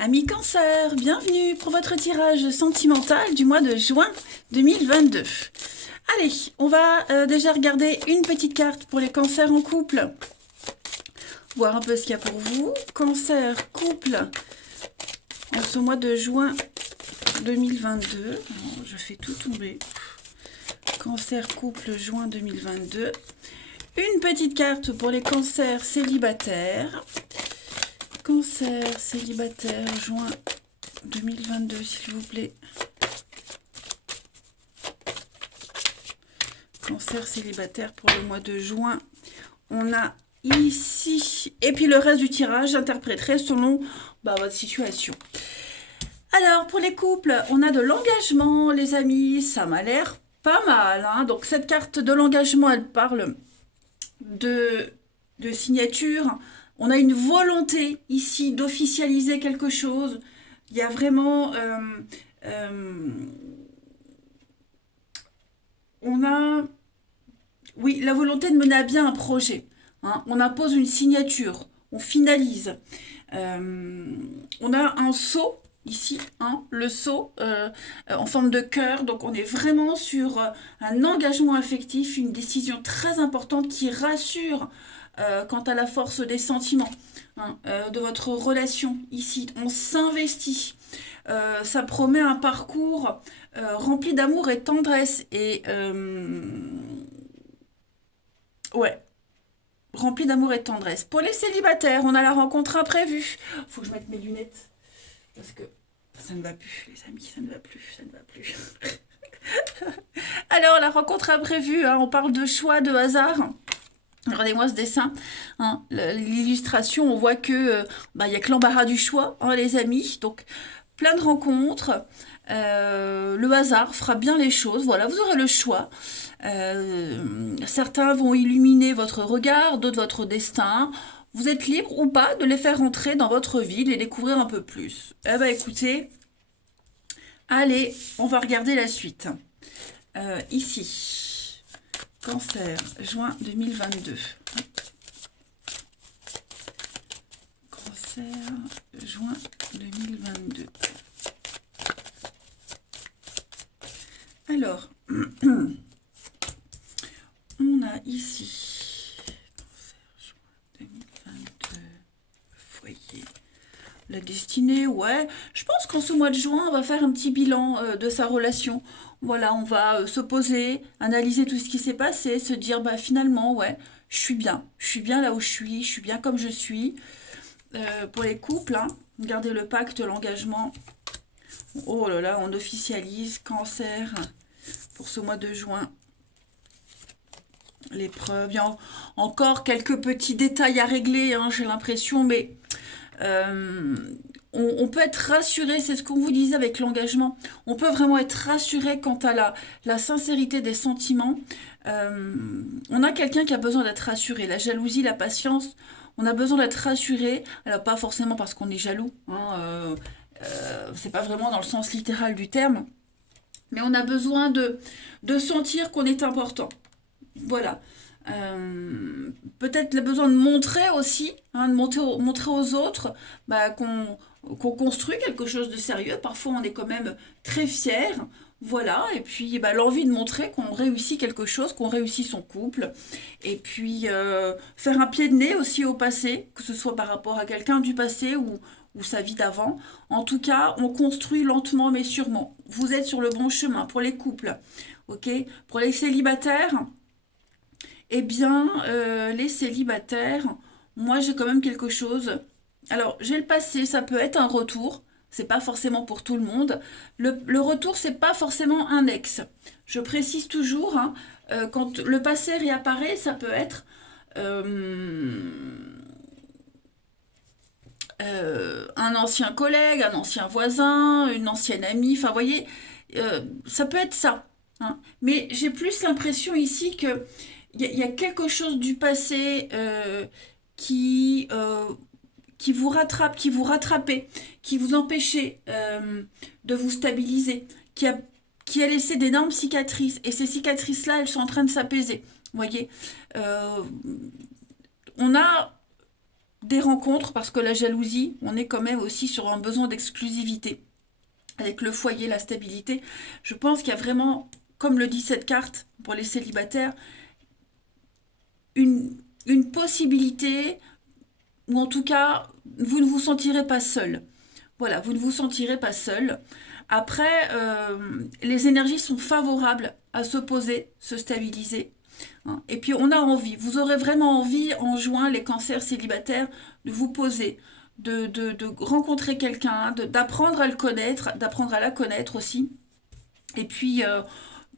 Amis Cancer, bienvenue pour votre tirage sentimental du mois de juin 2022. Allez, on va déjà regarder une petite carte pour les cancers en couple. Voir un peu ce qu'il y a pour vous. Cancer, couple, en ce mois de juin 2022. Je fais tout tomber. Cancer, couple, juin 2022. Une petite carte pour les cancers célibataires. Cancer, célibataire, juin 2022, s'il vous plaît. Cancer, célibataire pour le mois de juin. On a ici. Et puis le reste du tirage, j'interpréterai selon votre situation. Alors, pour les couples, on a de l'engagement, les amis. Ça m'a l'air pas mal, hein. Donc, cette carte de l'engagement, elle parle de signature. On a une volonté ici d'officialiser quelque chose. Il y a vraiment... on a... Oui, la volonté de mener à bien un projet. Hein. On impose une signature. On finalise. On a un sceau ici, hein, le sceau en forme de cœur. Donc on est vraiment sur un engagement affectif, une décision très importante qui rassure quant à la force des sentiments, hein, de votre relation ici. On s'investit. Ça promet un parcours rempli d'amour et de tendresse. Et ouais, rempli d'amour et de tendresse. Pour les célibataires, on a la rencontre imprévue. Faut que je mette mes lunettes. Parce que ça ne va plus, les amis, ça ne va plus, ça ne va plus. Alors, la rencontre imprévue, hein, on parle de choix, de hasard. Regardez-moi ce dessin, hein, l'illustration, on voit que y a que l'embarras du choix, hein, les amis. Donc, plein de rencontres. Le hasard fera bien les choses. Voilà, vous aurez le choix. Certains vont illuminer votre regard, d'autres votre destin. Vous êtes libre ou pas de les faire entrer dans votre vie, de les découvrir un peu plus. Eh ben écoutez, allez, on va regarder la suite. Ici, Cancer, juin 2022. Cancer, juin 2022. Alors, on a ici, Cancer, juin 2022, foyer, la destinée, ouais. Je pense qu'en ce mois de juin, on va faire un petit bilan de sa relation. Voilà, on va se poser, analyser tout ce qui s'est passé, se dire, finalement, ouais, je suis bien là où je suis bien comme je suis. Pour les couples, hein, regardez le pacte, l'engagement. Oh là là, on officialise, Cancer, pour ce mois de juin. L'épreuve, il y a encore quelques petits détails à régler, hein, j'ai l'impression, mais on peut être rassuré, c'est ce qu'on vous disait avec l'engagement, on peut vraiment être rassuré quant à la sincérité des sentiments. On a quelqu'un qui a besoin d'être rassuré, la jalousie, la patience, on a besoin d'être rassuré, alors pas forcément parce qu'on est jaloux, hein, c'est pas vraiment dans le sens littéral du terme, mais on a besoin de sentir qu'on est important. Voilà. Peut-être le besoin de montrer aussi, hein, de montrer aux autres qu'on construit quelque chose de sérieux. Parfois, on est quand même très fier. Voilà. Et puis, l'envie de montrer qu'on réussit quelque chose, qu'on réussit son couple. Et puis, faire un pied de nez aussi au passé, que ce soit par rapport à quelqu'un du passé ou sa vie d'avant. En tout cas, on construit lentement mais sûrement. Vous êtes sur le bon chemin pour les couples. Ok. Pour les célibataires, eh bien, les célibataires, moi j'ai quand même quelque chose. Alors, j'ai le passé, ça peut être un retour. C'est pas forcément pour tout le monde. Le retour, c'est pas forcément un ex. Je précise toujours, hein, quand le passé réapparaît, ça peut être un ancien collègue, un ancien voisin, une ancienne amie. Enfin, vous voyez, ça peut être ça. Hein. Mais j'ai plus l'impression ici que il y a quelque chose du passé qui, qui vous rattrape, qui vous rattrapait, qui vous empêchait de vous stabiliser, qui a laissé d'énormes cicatrices. Et ces cicatrices-là, elles sont en train de s'apaiser. Vous voyez. On a des rencontres, parce que la jalousie, on est quand même aussi sur un besoin d'exclusivité. Avec le foyer, la stabilité, je pense qu'il y a vraiment, comme le dit cette carte pour les célibataires, une possibilité, ou en tout cas, vous ne vous sentirez pas seul. Voilà, vous ne vous sentirez pas seul. Après, les énergies sont favorables à se poser, se stabiliser, hein. Et puis on a envie, vous aurez vraiment envie en juin, les cancers célibataires, de vous poser, de rencontrer quelqu'un, d'apprendre à le connaître, d'apprendre à la connaître aussi, et puis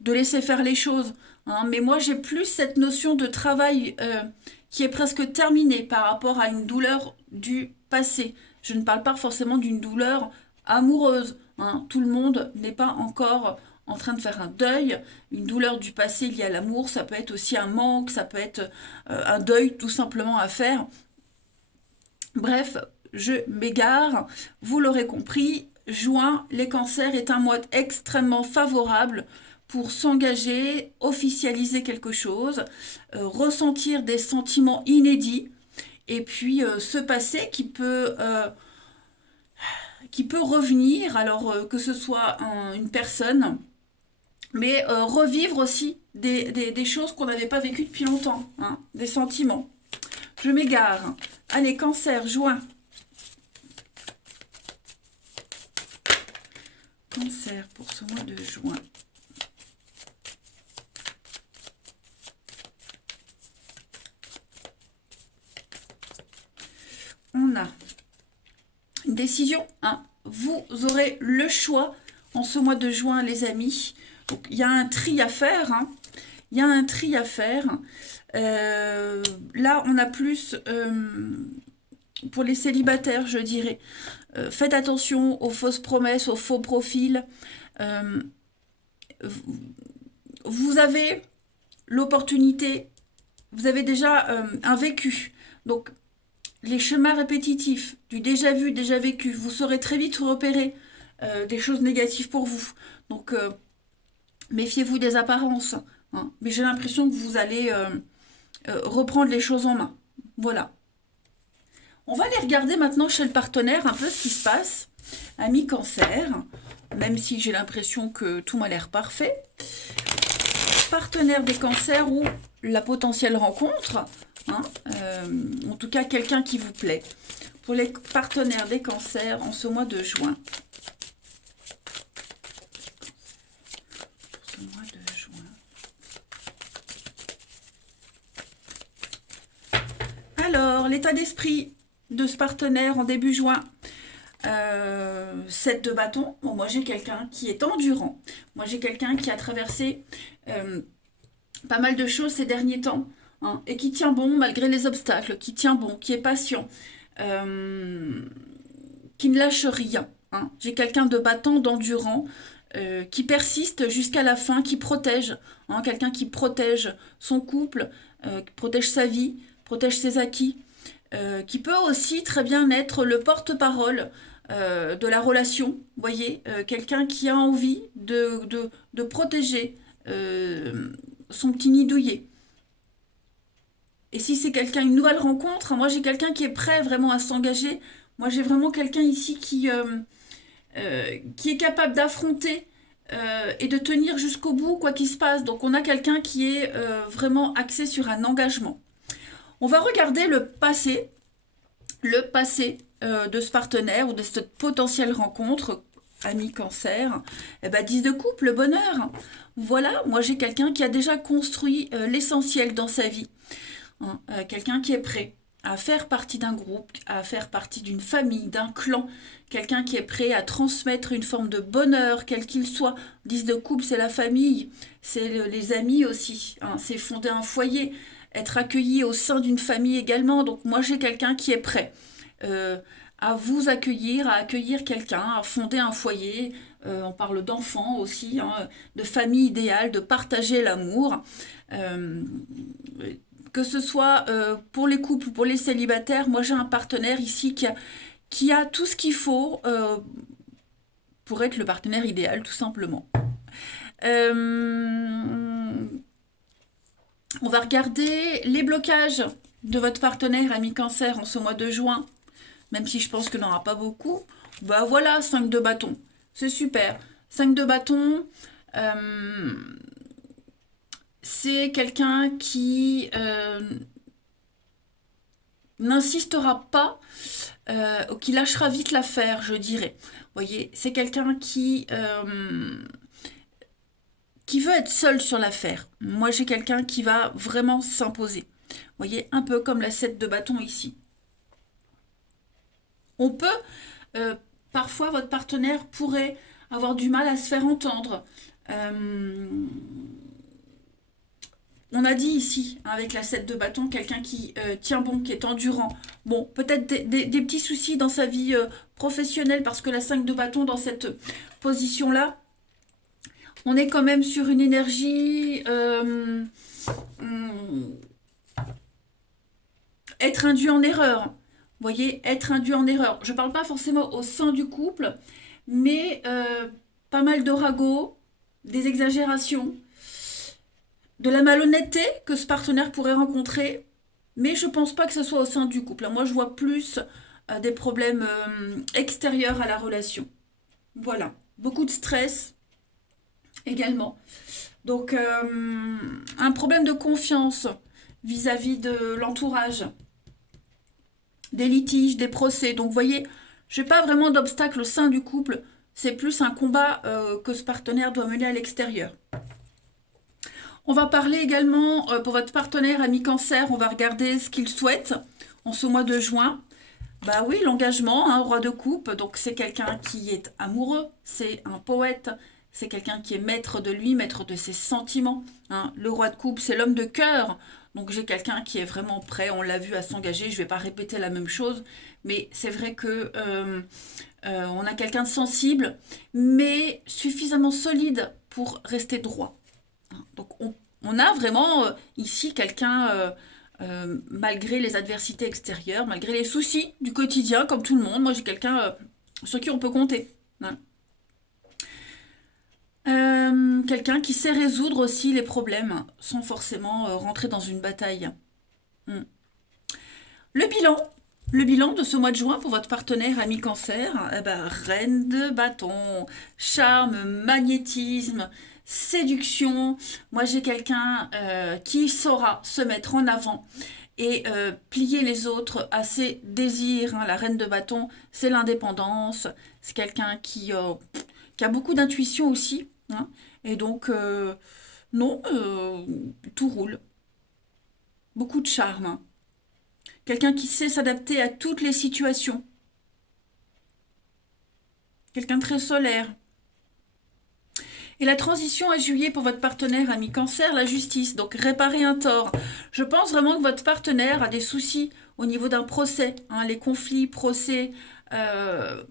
de laisser faire les choses, hein. Mais moi j'ai plus cette notion de travail qui est presque terminée par rapport à une douleur du passé. Je ne parle pas forcément d'une douleur amoureuse, hein. Tout le monde n'est pas encore en train de faire un deuil. Une douleur du passé liée à l'amour, ça peut être aussi un manque, ça peut être un deuil tout simplement à faire. Bref, je m'égare. Vous l'aurez compris, juin, les cancers est un mois extrêmement favorable pour s'engager, officialiser quelque chose, ressentir des sentiments inédits, et puis ce passé qui peut revenir, alors que ce soit une personne, mais revivre aussi des choses qu'on n'avait pas vécues depuis longtemps, hein, des sentiments. Je m'égare. Allez, cancer, juin. Cancer pour ce mois de juin. On a une décision, hein. Vous aurez le choix en ce mois de juin, les amis. Donc, il y a un tri à faire, hein. Il y a un tri à faire. Là, on a plus, pour les célibataires, je dirais, faites attention aux fausses promesses, aux faux profils. Euh, vous avez l'opportunité, vous avez déjà un vécu. Donc, les chemins répétitifs, du déjà vu, déjà vécu, vous saurez très vite repérer des choses négatives pour vous. Donc, méfiez-vous des apparences, hein. Mais j'ai l'impression que vous allez reprendre les choses en main. Voilà. On va aller regarder maintenant chez le partenaire un peu ce qui se passe. Ami cancer, même si j'ai l'impression que tout m'a l'air parfait. Partenaire des cancers ou la potentielle rencontre, hein, en tout cas quelqu'un qui vous plaît. Pour les partenaires des cancers en ce mois de juin. Pour ce mois de juin. Alors, l'état d'esprit de ce partenaire en début juin. 7 de bâton. Bon, moi j'ai quelqu'un qui est endurant. Moi j'ai quelqu'un qui a traversé pas mal de choses ces derniers temps, hein, et qui tient bon malgré les obstacles, qui tient bon, qui est patient, qui ne lâche rien, hein. J'ai quelqu'un de battant, d'endurant, qui persiste jusqu'à la fin, qui protège, hein, quelqu'un qui protège son couple, qui protège sa vie, protège ses acquis, qui peut aussi très bien être le porte-parole de la relation, vous voyez, quelqu'un qui a envie de protéger son petit nid douillet. Et si c'est quelqu'un, une nouvelle rencontre, moi j'ai quelqu'un qui est prêt vraiment à s'engager. Moi j'ai vraiment quelqu'un ici qui est capable d'affronter et de tenir jusqu'au bout quoi qu'il se passe. Donc on a quelqu'un qui est vraiment axé sur un engagement. On va regarder le passé de ce partenaire ou de cette potentielle rencontre, ami cancer. Eh ben, 10 de coupe, le bonheur. Voilà, moi j'ai quelqu'un qui a déjà construit l'essentiel dans sa vie, hein, quelqu'un qui est prêt à faire partie d'un groupe, à faire partie d'une famille, d'un clan, quelqu'un qui est prêt à transmettre une forme de bonheur, quel qu'il soit. 10 de coupe, c'est la famille, c'est les amis aussi, hein, c'est fonder un foyer, être accueilli au sein d'une famille également. Donc moi j'ai quelqu'un qui est prêt à vous accueillir, à accueillir quelqu'un, à fonder un foyer. On parle d'enfants aussi, hein, de famille idéale, de partager l'amour. Euh, que ce soit pour les couples ou pour les célibataires, moi j'ai un partenaire ici qui a tout ce qu'il faut pour être le partenaire idéal, tout simplement. On va regarder les blocages de votre partenaire ami Cancer en ce mois de juin, même si je pense qu'il n'y en aura pas beaucoup, bah voilà, 5 de bâton. C'est super. 5 de bâton, euh, c'est quelqu'un qui n'insistera pas, qui lâchera vite l'affaire, je dirais. Vous voyez, c'est quelqu'un qui veut être seul sur l'affaire. Moi, j'ai quelqu'un qui va vraiment s'imposer. Vous voyez, un peu comme la 7 de bâton ici. On peut, euh, parfois, votre partenaire pourrait avoir du mal à se faire entendre. Euh, on a dit ici, hein, avec la 7 de bâton, quelqu'un qui tient bon, qui est endurant. Bon, peut-être des petits soucis dans sa vie professionnelle, parce que la 5 de bâton, dans cette position-là, on est quand même sur une énergie être induit en erreur. Vous voyez, être induit en erreur. Je ne parle pas forcément au sein du couple, mais pas mal de ragots, des exagérations, de la malhonnêteté que ce partenaire pourrait rencontrer, mais je ne pense pas que ce soit au sein du couple. Moi, je vois plus des problèmes extérieurs à la relation. Voilà. Beaucoup de stress également. Donc, un problème de confiance vis-à-vis de l'entourage, des litiges, des procès. Donc, vous voyez, je n'ai pas vraiment d'obstacle au sein du couple. C'est plus un combat que ce partenaire doit mener à l'extérieur. On va parler également pour votre partenaire ami Cancer. On va regarder ce qu'il souhaite en ce mois de juin. Bah oui, l'engagement, hein, roi de coupe. Donc, c'est quelqu'un qui est amoureux. C'est un poète. C'est quelqu'un qui est maître de lui, maître de ses sentiments. Hein. Le roi de coupe, c'est l'homme de cœur. Donc j'ai quelqu'un qui est vraiment prêt, on l'a vu, à s'engager. Je ne vais pas répéter la même chose, mais c'est vrai que on a quelqu'un de sensible, mais suffisamment solide pour rester droit. Hein. Donc on a vraiment ici quelqu'un, malgré les adversités extérieures, malgré les soucis du quotidien, comme tout le monde, moi j'ai quelqu'un sur qui on peut compter. Hein. Quelqu'un qui sait résoudre aussi les problèmes sans forcément rentrer dans une bataille. Hmm. Le bilan. Le bilan de ce mois de juin pour votre partenaire ami Cancer, eh ben, reine de bâton, charme, magnétisme, séduction. Moi j'ai quelqu'un qui saura se mettre en avant et plier les autres à ses désirs. Hein. La reine de bâton, c'est l'indépendance. C'est quelqu'un qui a beaucoup d'intuition aussi. Hein. Et donc, non, tout roule. Beaucoup de charme. Hein. Quelqu'un qui sait s'adapter à toutes les situations. Quelqu'un de très solaire. Et la transition à juillet pour votre partenaire ami Cancer, la justice. Donc, réparer un tort. Je pense vraiment que votre partenaire a des soucis au niveau d'un procès. Hein, les conflits, procès, euh,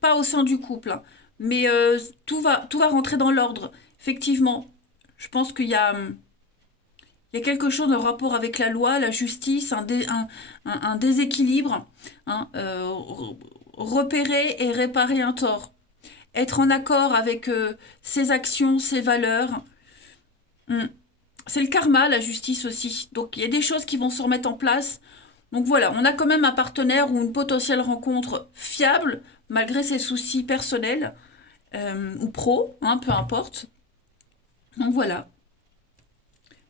pas au sein du couple. Hein, mais tout va rentrer dans l'ordre. Effectivement, je pense il y a quelque chose en rapport avec la loi, la justice, un déséquilibre. Hein, repérer et réparer un tort. Être en accord avec ses actions, ses valeurs. Hmm. C'est le karma, la justice aussi. Donc il y a des choses qui vont se remettre en place. Donc voilà, on a quand même un partenaire ou une potentielle rencontre fiable, malgré ses soucis personnels ou pro, hein, peu importe. Donc voilà,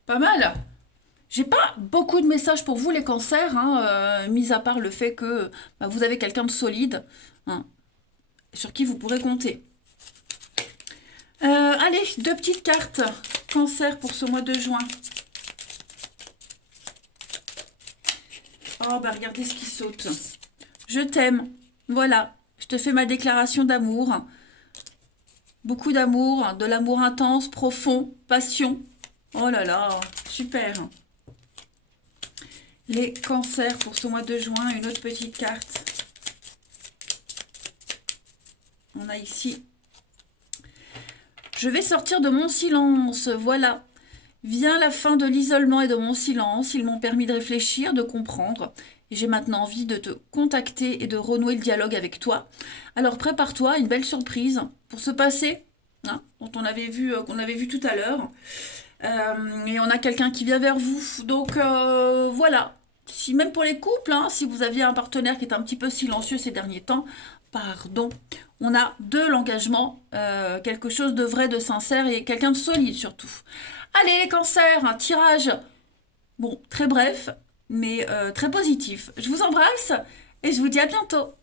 pas mal. J'ai pas beaucoup de messages pour vous les cancers, hein, mis à part le fait que bah, vous avez quelqu'un de solide, hein, sur qui vous pourrez compter. Allez, deux petites cartes cancer pour ce mois de juin. Oh bah regardez ce qui saute. Je t'aime. Voilà, je te fais ma déclaration d'amour. Beaucoup d'amour, de l'amour intense, profond, passion. Oh là là, super. Les cancers pour ce mois de juin, une autre petite carte. On a ici. Je vais sortir de mon silence, voilà. Vient la fin de l'isolement et de mon silence. Ils m'ont permis de réfléchir, de comprendre. Et j'ai maintenant envie de te contacter et de renouer le dialogue avec toi. Alors prépare-toi à une belle surprise pour ce passé, hein, qu'on avait vu tout à l'heure. et on a quelqu'un qui vient vers vous. Donc voilà. Si, même pour les couples, hein, si vous aviez un partenaire qui est un petit peu silencieux ces derniers temps, pardon, on a de l'engagement, quelque chose de vrai, de sincère et quelqu'un de solide surtout. Allez les cancers, un tirage, bon, très bref, mais très positif. Je vous embrasse et je vous dis à bientôt.